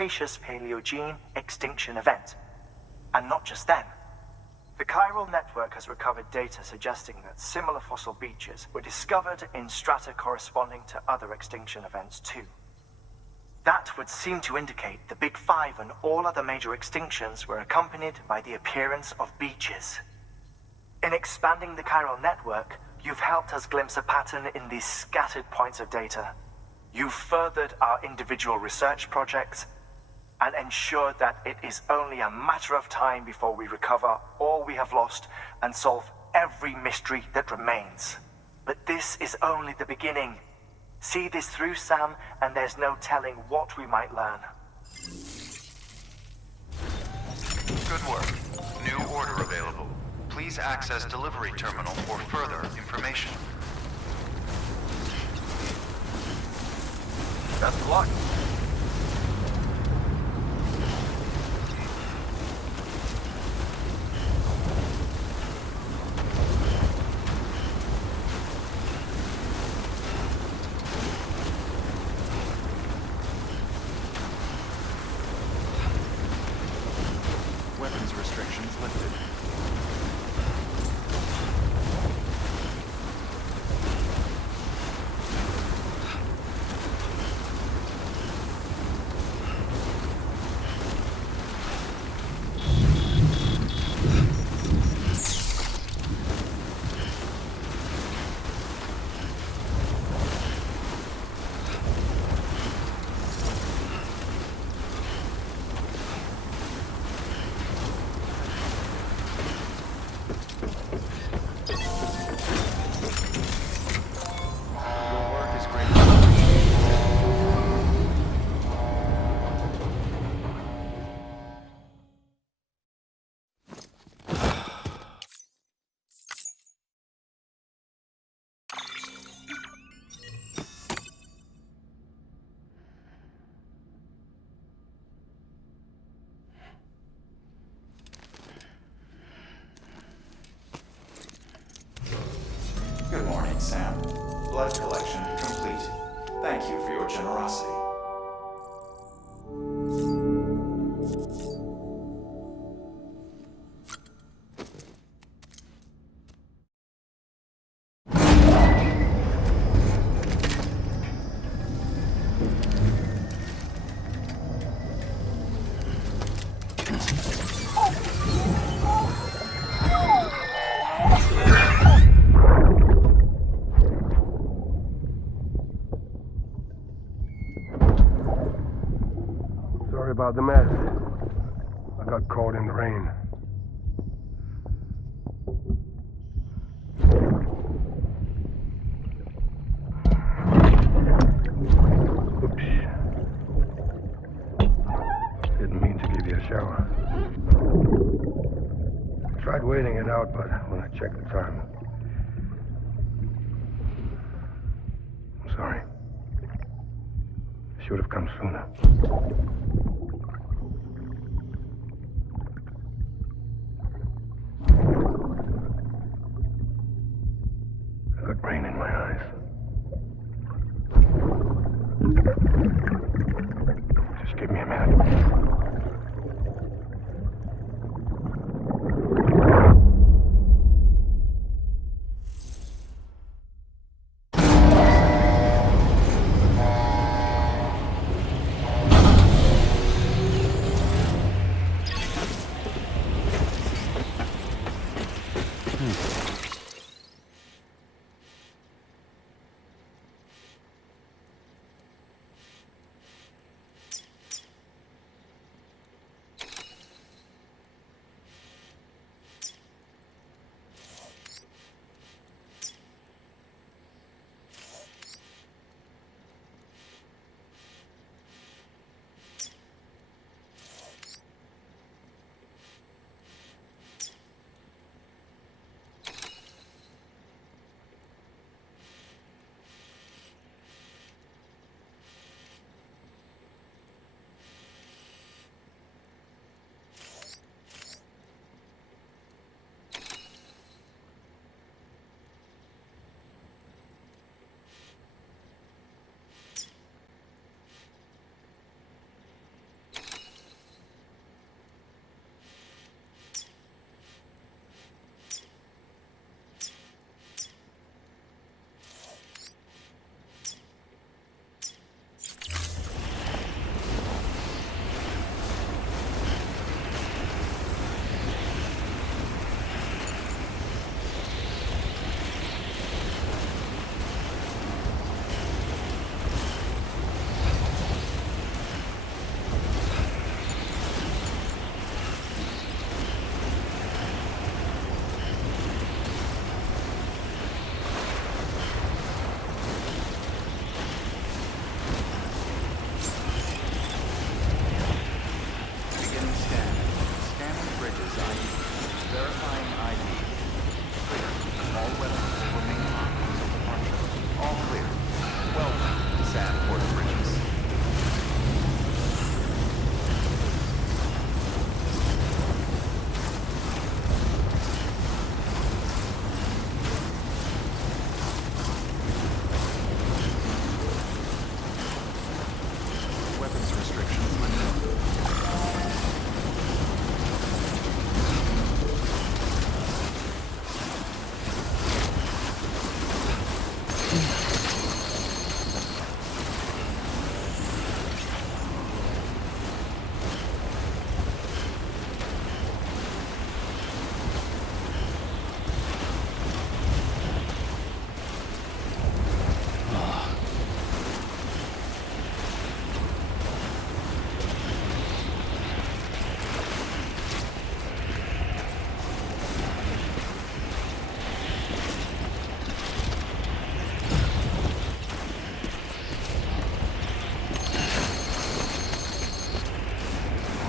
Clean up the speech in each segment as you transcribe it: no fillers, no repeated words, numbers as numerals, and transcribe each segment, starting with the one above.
Cretaceous Paleogene extinction event. And not just then. The chiral network has recovered data suggesting that similar fossil beaches were discovered in strata corresponding to other extinction events too. That would seem to indicate the Big Five and all other major extinctions were accompanied by the appearance of beaches. In expanding the chiral network, you've helped us glimpse a pattern in these scattered points of data. You've furthered our individual research projects and ensured that it is only a matter of time before we recover all we have lost and solve every mystery that remains. But this is only the beginning. See this through, Sam, and there's no telling what we might learn. Good work. New order available. Please access delivery terminal for further information. Best of luck. Weapons restrictions lifted. Your work is greatly appreciated. Good morning, Sam. Blood collection complete. Thank you for your generosity. Sorry about the mess. I got caught in the rain. Oops. Didn't mean to give you a shower. Tried waiting it out, but when I checked the time... I'm sorry. Should have come sooner. I got rain in my eyes. Just give me a minute.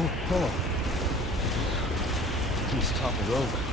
Oh. He's toppled over.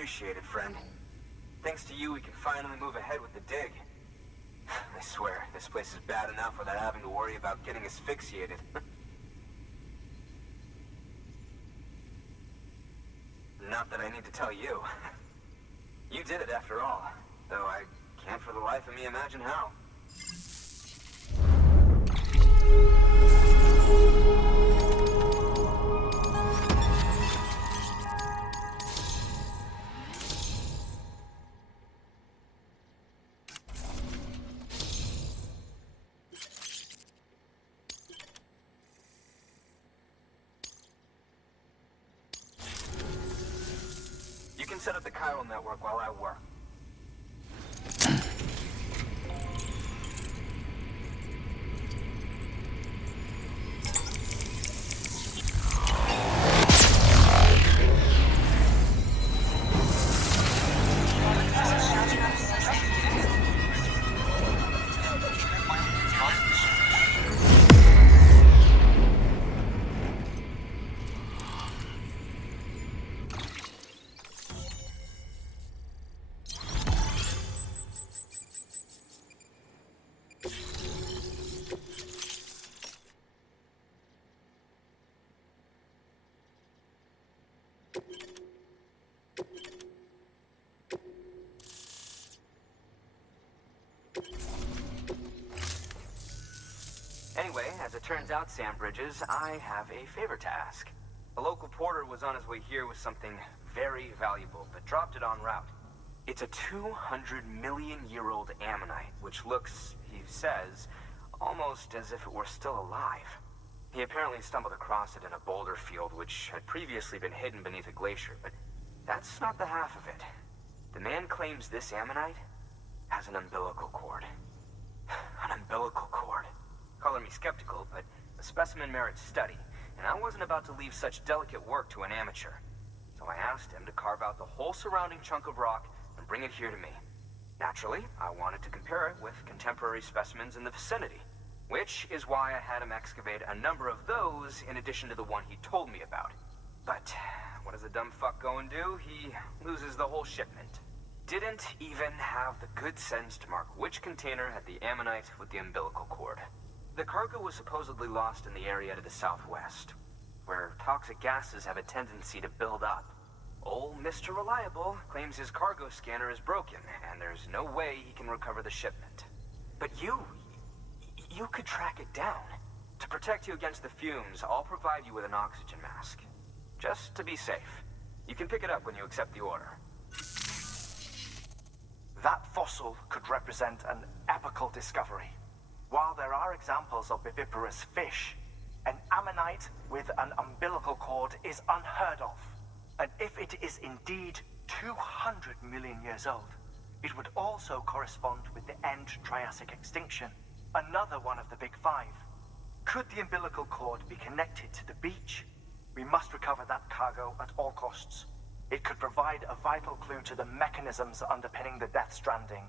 appreciate it, friend. Thanks to you, we can finally move ahead with the dig. I swear, this place is bad enough without having to worry about getting asphyxiated. Not that I need to tell you. You did it after all, though I can't for the life of me imagine how. You can set up the chiral network while I work. Anyway, as it turns out, Sam Bridges, I have a favor to ask. A local porter was on his way here with something very valuable, but dropped it en route. It's a 200-million-year-old ammonite, which looks, he says, almost as if it were still alive. He apparently stumbled across it in a boulder field which had previously been hidden beneath a glacier, but that's not the half of it. The man claims this ammonite has an umbilical cord. An umbilical cord. Color me skeptical, but the specimen merits study, and I wasn't about to leave such delicate work to an amateur. So I asked him to carve out the whole surrounding chunk of rock and bring it here to me. Naturally, I wanted to compare it with contemporary specimens in the vicinity, which is why I had him excavate a number of those in addition to the one he told me about. But what does the dumb fuck go and do? He loses the whole shipment. Didn't even have the good sense to mark which container had the ammonite with the umbilical cord. The cargo was supposedly lost in the area to the southwest, where toxic gases have a tendency to build up. Old Mr. Reliable claims his cargo scanner is broken, and there's no way he can recover the shipment. But you could track it down. To protect you against the fumes, I'll provide you with an oxygen mask. Just to be safe. You can pick it up when you accept the order. That fossil could represent an epical discovery. While there are examples of viviparous fish, an ammonite with an umbilical cord is unheard of. And if it is indeed 200 million years old, it would also correspond with the end Triassic extinction, another one of the big five. Could the umbilical cord be connected to the beach? We must recover that cargo at all costs. It could provide a vital clue to the mechanisms underpinning the Death Stranding.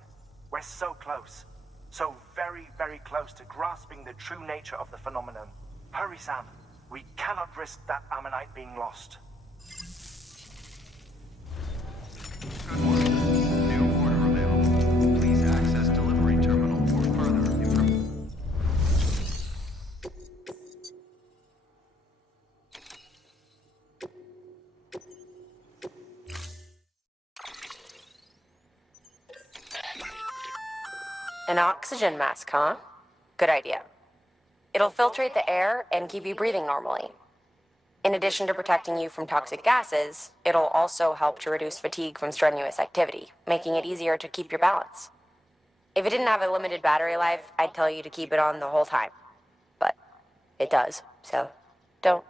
We're so close. So very, very close to grasping the true nature of the phenomenon. Hurry, Sam. We cannot risk that ammonite being lost. Good work. New order available. Please access delivery terminal for further information. An oxygen mask, huh? Good idea. It'll filtrate the air and keep you breathing normally. In addition to protecting you from toxic gases, it'll also help to reduce fatigue from strenuous activity, making it easier to keep your balance. If it didn't have a limited battery life, I'd tell you to keep it on the whole time. But it does, so don't.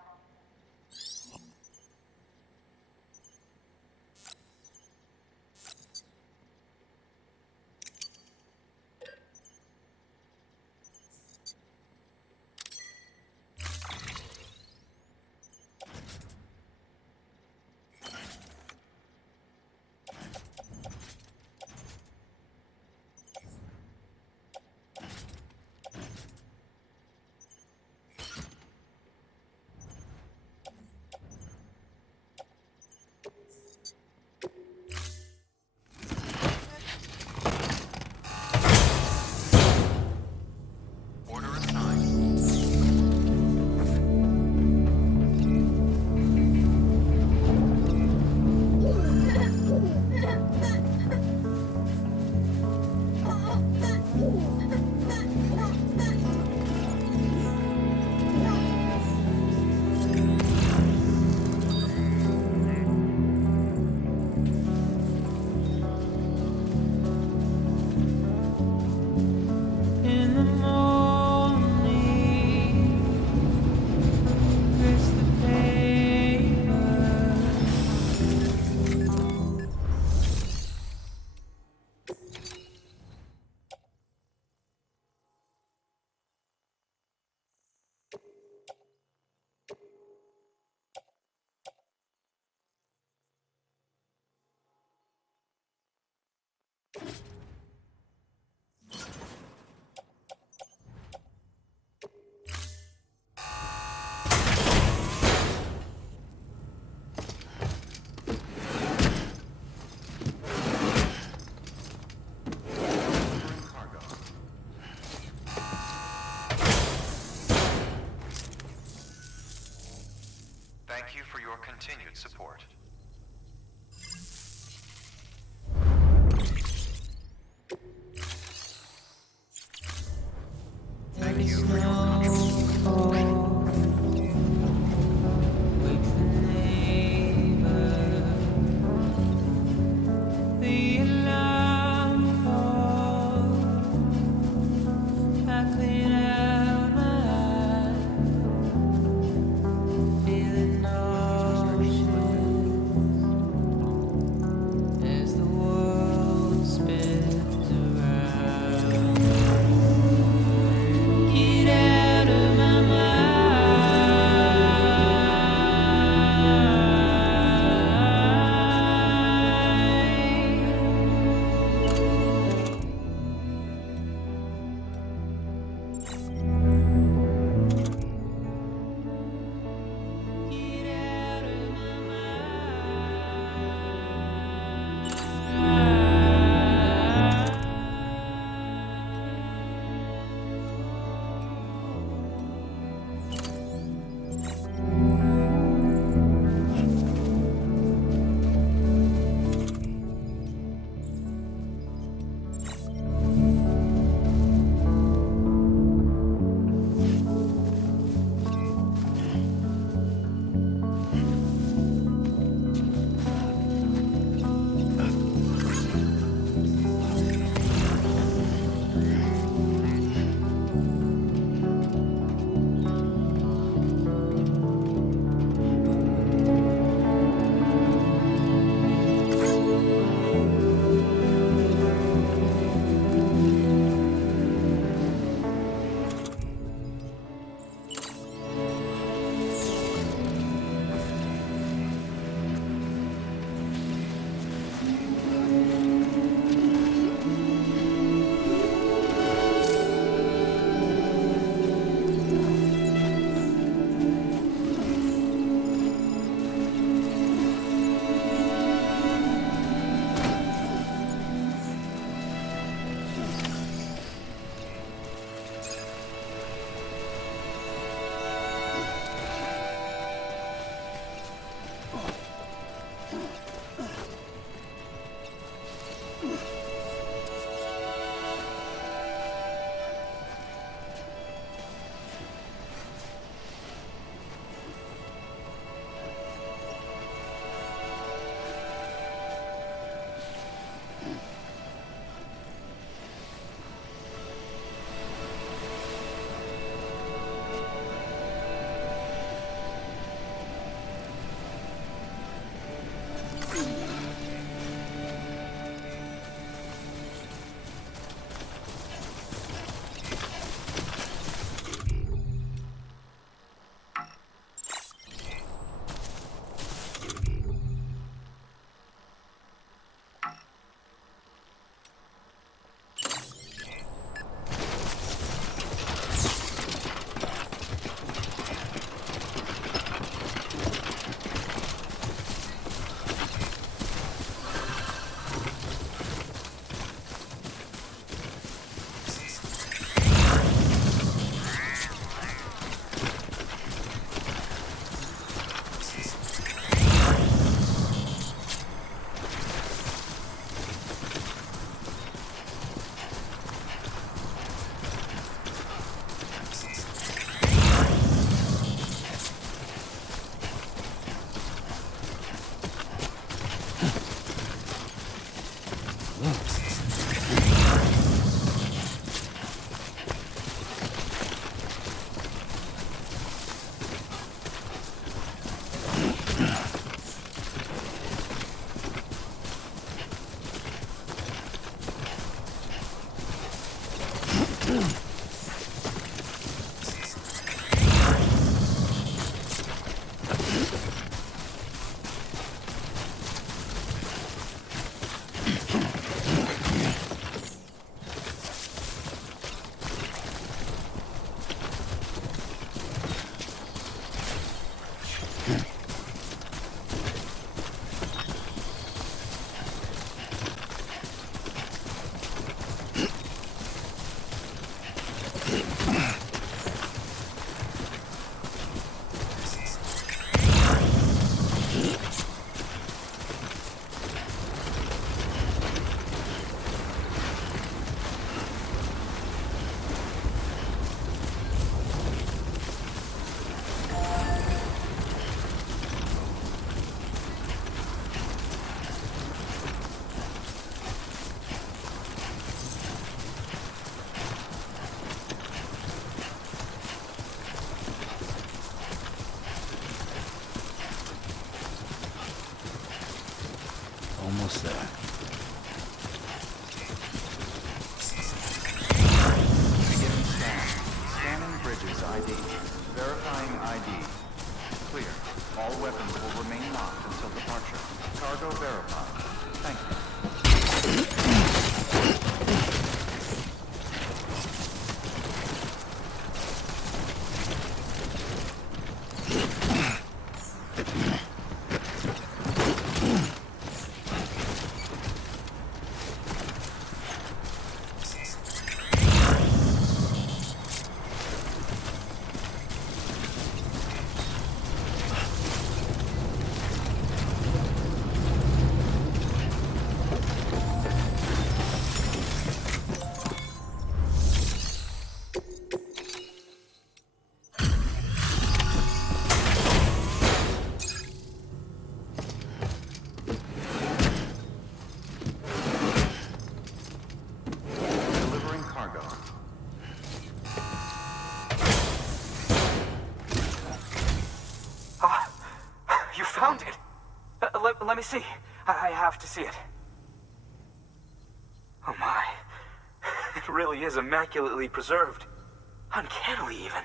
Thank you for your continued support. Thank you for your contribution. almost there. Beginning scan. Scanning bridges ID. Verifying ID. Clear. All weapons will remain locked until departure. Cargo verified. Thank you. Delivering cargo. You found it! Let me see. I have to see it. Oh my. It really is immaculately preserved. Uncannily, even.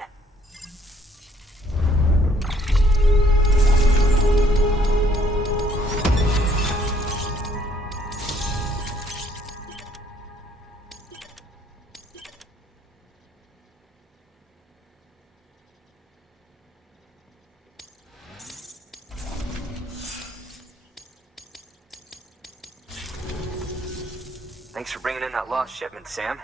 Thanks for bringing in that lost shipment, Sam.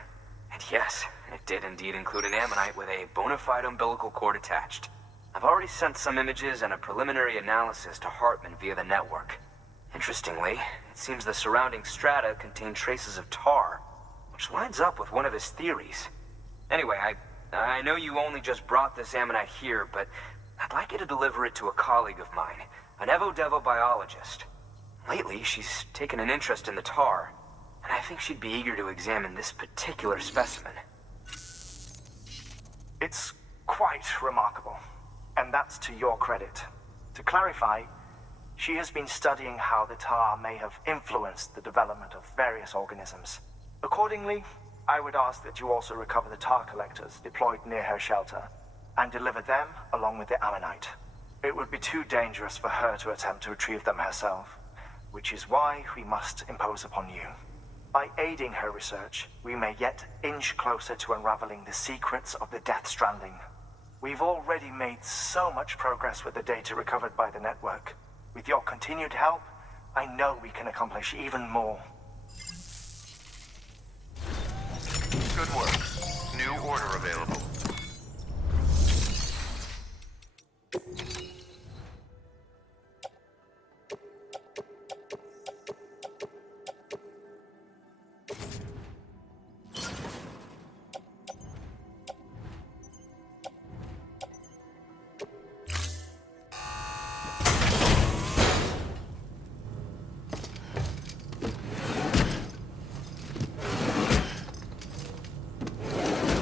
And yes, it did indeed include an ammonite with a bona fide umbilical cord attached. I've already sent some images and a preliminary analysis to Hartman via the network. Interestingly, it seems the surrounding strata contain traces of tar, which lines up with one of his theories. Anyway, I know you only just brought this ammonite here, but I'd like you to deliver it to a colleague of mine, an Evo-Devo biologist. Lately, she's taken an interest in the tar, and I think she'd be eager to examine this particular specimen. It's quite remarkable, and that's to your credit. To clarify, she has been studying how the tar may have influenced the development of various organisms. Accordingly, I would ask that you also recover the tar collectors deployed near her shelter, and deliver them along with the ammonite. It would be too dangerous for her to attempt to retrieve them herself, which is why we must impose upon you. By aiding her research, we may yet inch closer to unraveling the secrets of the Death Stranding. We've already made so much progress with the data recovered by the network. With your continued help, I know we can accomplish even more. Good work. New order available.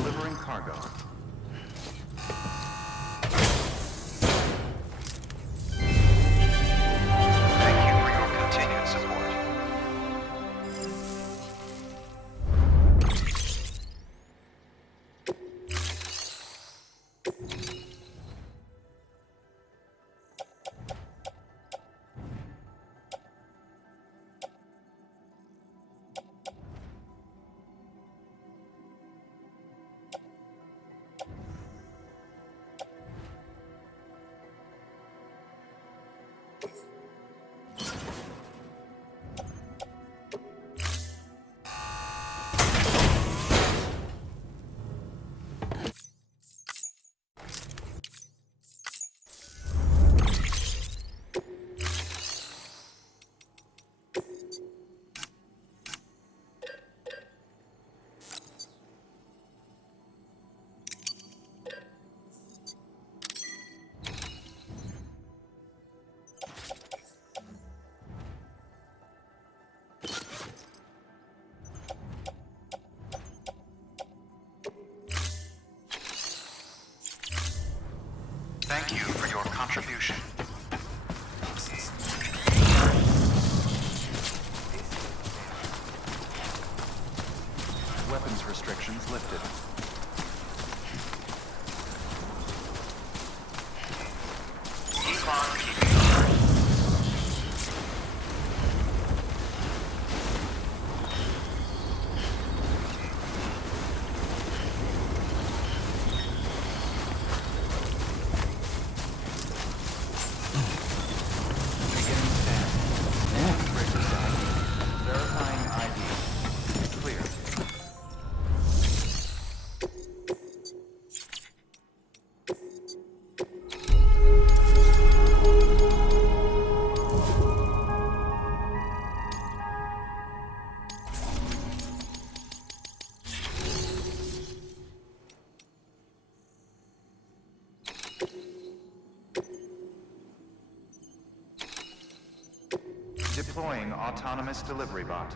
Delivering cargo. Thank you for your continued support. Thank you for your contribution. lifted. Keep on keeping on. Beginning scan. Bridges ID. Verifying ID. Clear. Deploying autonomous delivery bot.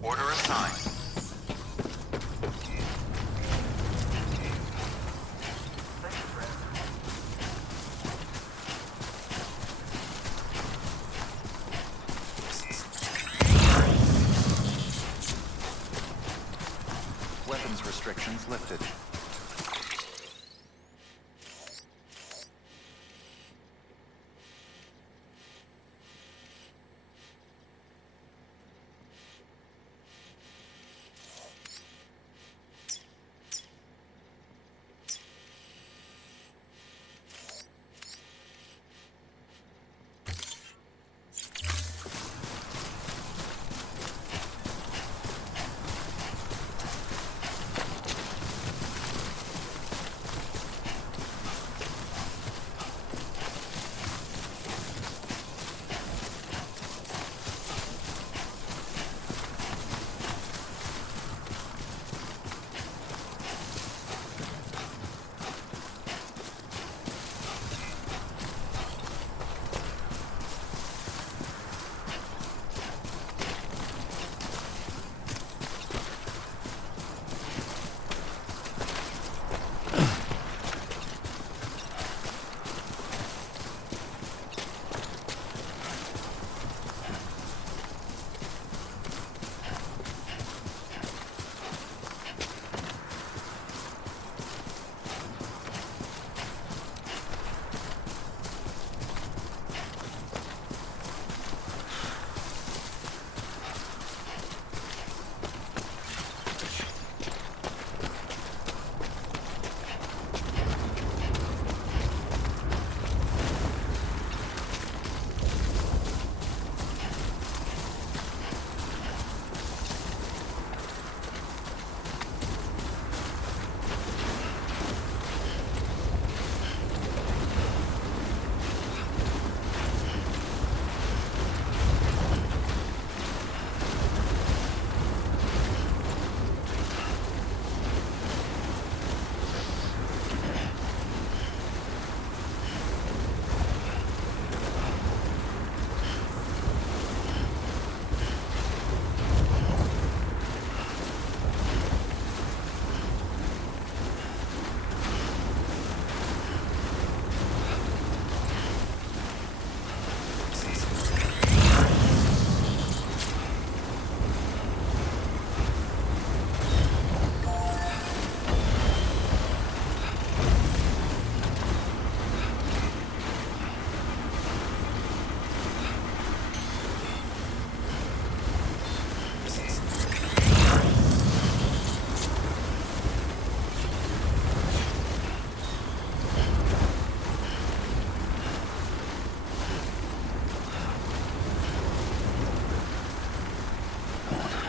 Order assigned. Weapons restrictions lifted.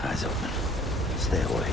Eyes open. Stay away.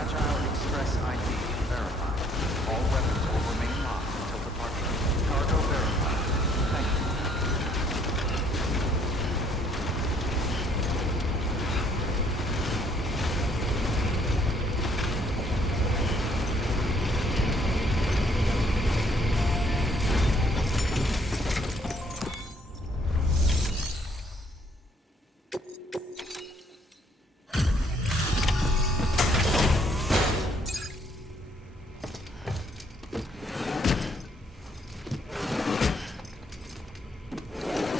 Fragile Express ID verified. All weapons will remain locked until departure. Cargo verified. Thank you.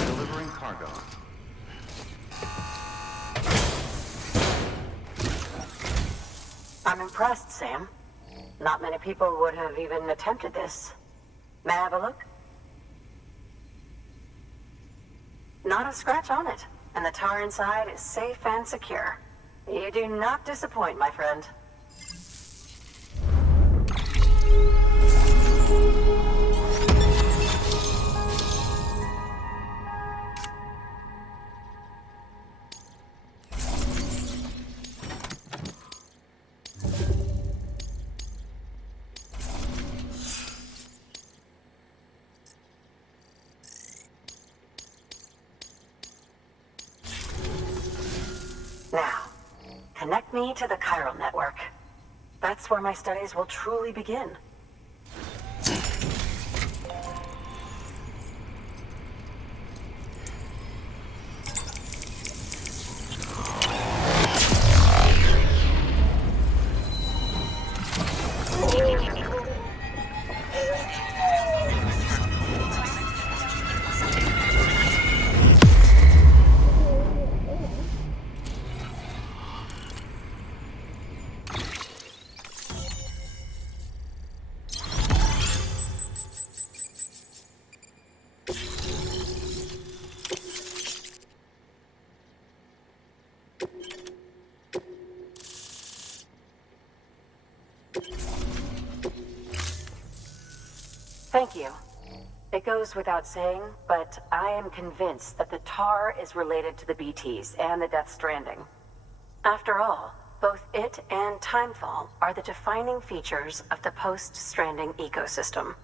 Delivering cargo. I'm impressed, Sam. Not many people would have even attempted this. May I have a look? Not a scratch on it, and the tar inside is safe and secure. You do not disappoint, my friend. Now, connect me to the chiral network. That's where my studies will truly begin. Thank you. It goes without saying, but I am convinced that the tar is related to the BTs and the Death Stranding. After all, both it and Timefall are the defining features of the post-Stranding ecosystem.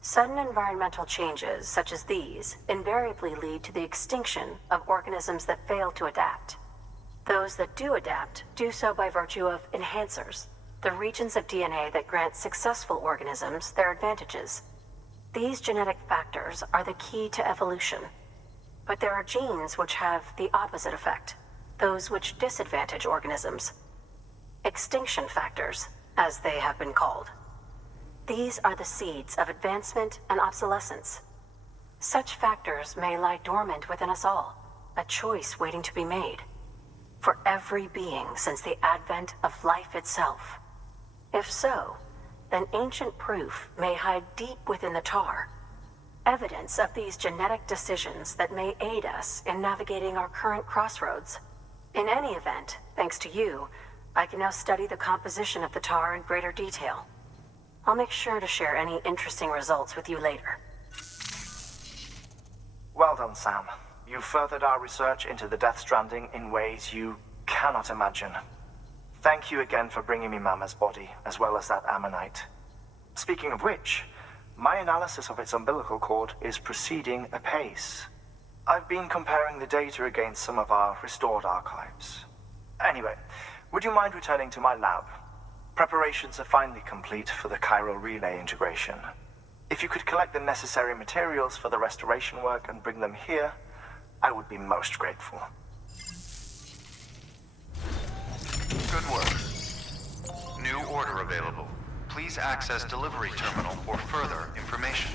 Sudden environmental changes such as these invariably lead to the extinction of organisms that fail to adapt. Those that do adapt do so by virtue of enhancers, the regions of DNA that grant successful organisms their advantages. These genetic factors are the key to evolution. But there are genes which have the opposite effect, those which disadvantage organisms. Extinction factors, as they have been called. These are the seeds of advancement and obsolescence. Such factors may lie dormant within us all, a choice waiting to be made. For every being since the advent of life itself. If so, then ancient proof may hide deep within the tar. Evidence of these genetic decisions that may aid us in navigating our current crossroads. In any event, thanks to you, I can now study the composition of the tar in greater detail. I'll make sure to share any interesting results with you later. Well done, Sam. You furthered our research into the Death Stranding in ways you cannot imagine. Thank you again for bringing me Mama's body, as well as that ammonite. Speaking of which, my analysis of its umbilical cord is proceeding apace. I've been comparing the data against some of our restored archives. Anyway, would you mind returning to my lab? Preparations are finally complete for the chiral relay integration. If you could collect the necessary materials for the restoration work and bring them here, I would be most grateful. Good work. New order available. Please access delivery terminal for further information.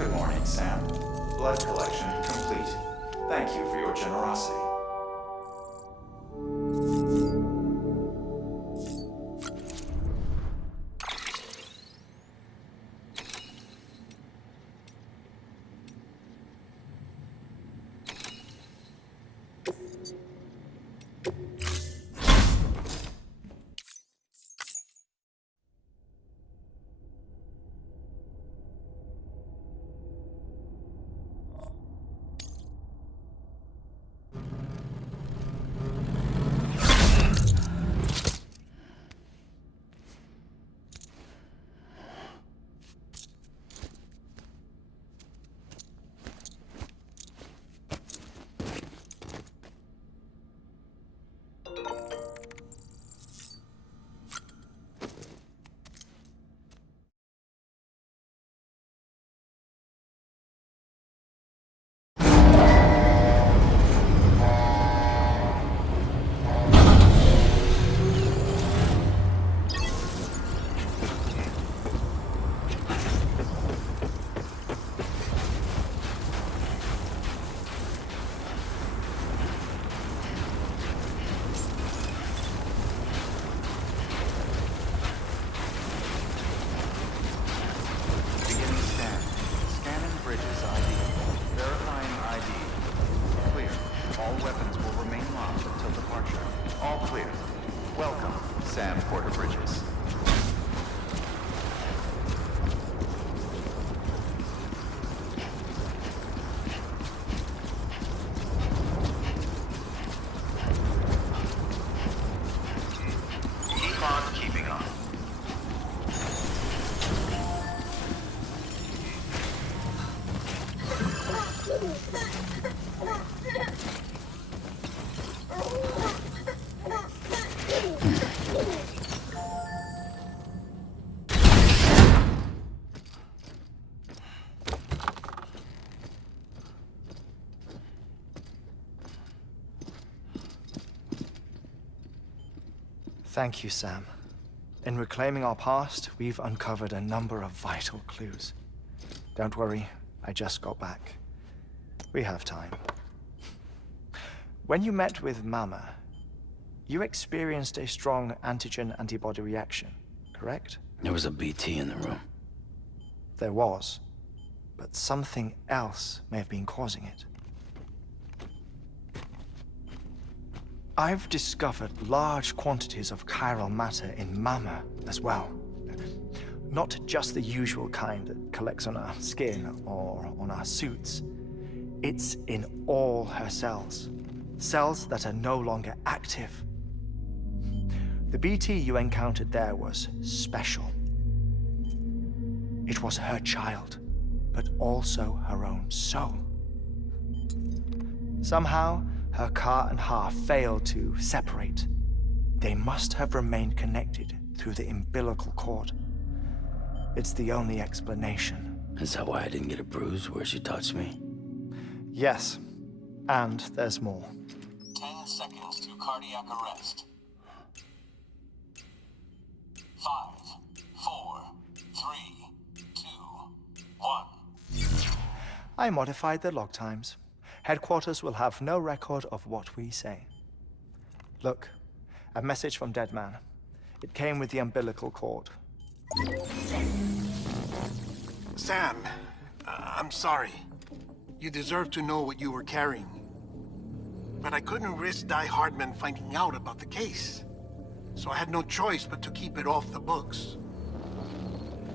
Good morning, Sam. Blood collection complete. Thank you for your generosity. Thank you, Sam. In reclaiming our past, we've uncovered a number of vital clues. Don't worry, I just got back. We have time. When you met with Mama, you experienced a strong antigen-antibody reaction, correct? There was a BT in the room. There was, but something else may have been causing it. I've discovered large quantities of chiral matter in Mama as well. Not just the usual kind that collects on our skin or on our suits. It's in all her cells. Cells that are no longer active. The BT you encountered there was special. It was her child, but also her own soul. Somehow, her car and half failed to separate. They must have remained connected through the umbilical cord. It's the only explanation. Is that why I didn't get a bruise where she touched me? Yes, and there's more. 10 seconds to cardiac arrest. 5, 4, 3, 2, 1. I modified the log times. Headquarters will have no record of what we say. Look, a message from Dead Man. It came with the umbilical cord. Sam, I'm sorry. You deserve to know what you were carrying. But I couldn't risk Di Hardman finding out about the case. So I had no choice but to keep it off the books.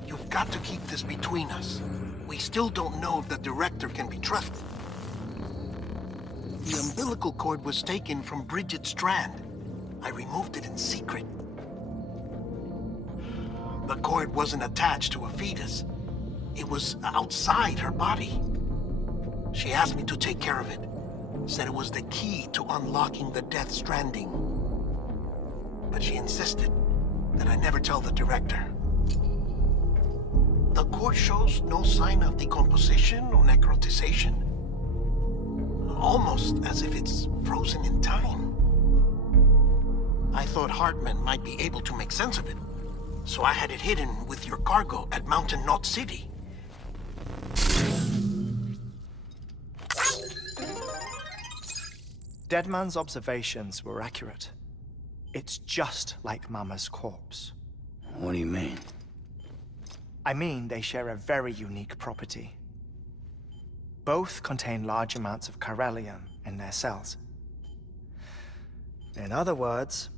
You've got to keep this between us. We still don't know if the director can be trusted. The umbilical cord was taken from Bridget Strand. I removed it in secret. The cord wasn't attached to a fetus. It was outside her body. She asked me to take care of it. Said it was the key to unlocking the Death Stranding. But she insisted that I never tell the director. The cord shows no sign of decomposition or necrotization. Almost as if it's frozen in time. I thought Hartman might be able to make sense of it, so I had it hidden with your cargo at Mountain Knot City. dead man's observations were accurate. It's just like Mama's corpse. What do you mean? I mean, they share a very unique property. Both contain large amounts of chiralium in their cells. In other words,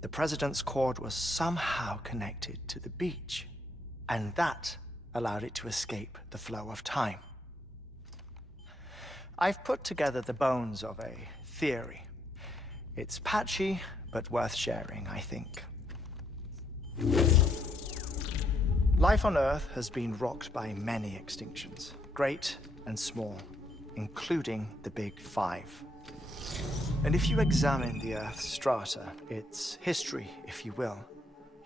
the president's cord was somehow connected to the beach, and that allowed it to escape the flow of time. I've put together the bones of a theory. It's patchy, but worth sharing, I think. Life on Earth has been rocked by many extinctions, great and small, including the Big Five. And if you examine the Earth's strata, its history, if you will,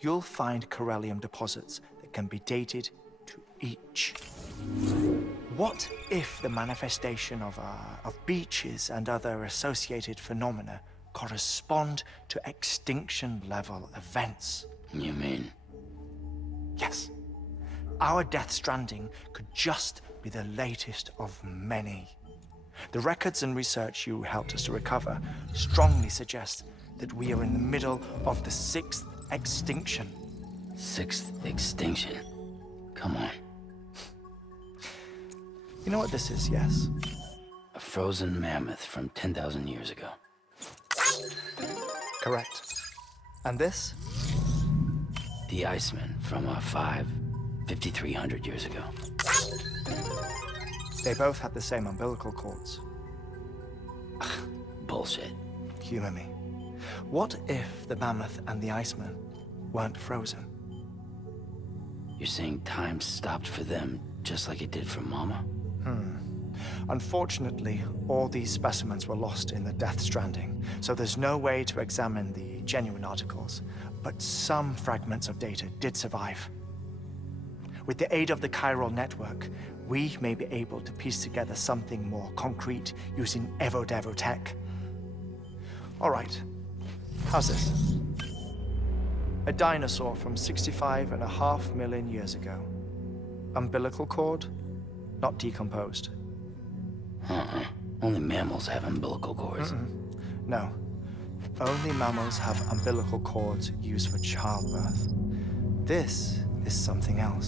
you'll find chiralium deposits that can be dated to each. What if the manifestation of beaches and other associated phenomena correspond to extinction-level events? You mean? Yes. Our Death Stranding could just be the latest of many. The records and research you helped us to recover strongly suggest that we are in the middle of the 6th extinction. 6th extinction? Come on. You know what this is, yes? A frozen mammoth from 10,000 years ago. Correct. And this? The Iceman from 5,300 years ago. They both had the same umbilical cords. Bullshit. Humor me. What if the mammoth and the Iceman weren't frozen? You're saying time stopped for them just like it did for Mama? Unfortunately, all these specimens were lost in the Death Stranding, so there's no way to examine the genuine articles, but some fragments of data did survive. With the aid of the chiral network, we may be able to piece together something more concrete using Evo-Devo tech. All right, how's this? A dinosaur from 65.5 million years ago. Umbilical cord, not decomposed. Only mammals have umbilical cords. No. Only mammals have umbilical cords used for childbirth. This is something else.